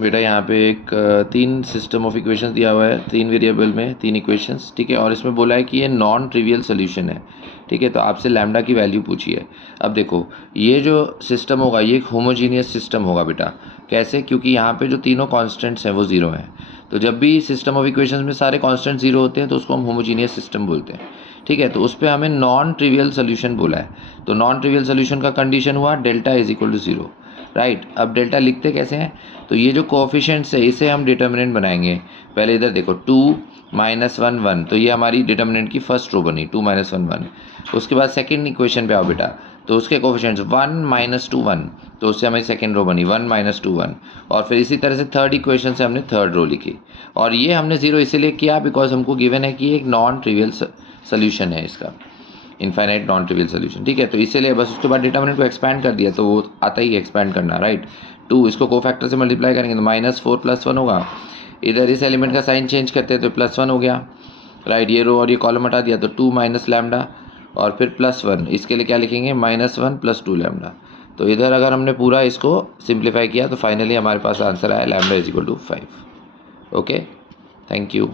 बेटा यहाँ पे एक 3 सिस्टम ऑफ इक्वेशंस दिया हुआ है, 3 वेरिएबल में 3 इक्वेशंस, ठीक है। और इसमें बोला है कि ये नॉन ट्रिवियल सोल्यूशन है, ठीक है। तो आपसे लैम्डा की वैल्यू पूछी है। अब देखो ये जो सिस्टम होगा ये एक होमोजीनियस सिस्टम होगा बेटा। कैसे? क्योंकि यहाँ पे जो तीनों कॉन्स्टेंट्स हैं वो ज़ीरो हैं। तो जब भी सिस्टम ऑफ इक्वेशंस में सारे कॉन्स्टेंट ज़ीरो होते हैं तो उसको हम होमोजीनियस सिस्टम बोलते हैं, ठीक है। तो उस पर हमें नॉन ट्रिवियल सोल्यूशन बोला है। तो नॉन ट्रिवियल सोल्यूशन का कंडीशन हुआ delta is equal to zero, right. अब डेल्टा लिखते कैसे हैं? तो ये जो कोएफिशिएंट्स है इसे हम डिटर्मिनेंट बनाएंगे। पहले इधर देखो 2 -1 1, तो ये हमारी डिटर्मिनेंट की फर्स्ट रो बनी, 2 -1 1। उसके बाद सेकंड इक्वेशन पे आओ बेटा, तो उसके कोएफिशिएंट्स 1 -2 1, तो उससे हमारी सेकंड रो बनी 1 -2 1। और फिर इसी तरह से थर्ड इक्वेशन से हमने थर्ड रो लिखी। और ये हमने ज़ीरो इसीलिए किया बिकॉज हमको गिवन है कि ये एक नॉन ट्रिवियल सोल्यूशन है इसका, इनफाइनाइट नॉन ट्रिवियल सोल्यूशन, ठीक है। तो इसीलिए बस उसके बाद डिटर्मिनेंट को एक्सपैंड कर दिया, तो वो आता ही एक्सपैंड करना, राइट। 2 इसको कोफैक्टर से मल्टीप्लाई करेंगे तो -4 + 1 होगा। इधर इस एलिमेंट का साइन चेंज करते हैं तो +1 हो गया, राइट। ये रो और ये कॉलम हटा दिया तो 2 - लैम्डा और फिर +1, इसके लिए क्या लिखेंगे -1 + 2 लैम्डा। तो इधर अगर हमने पूरा इसको सिंप्लीफाई किया तो फाइनली हमारे पास आंसर आया λ = 5। Okay, thank you.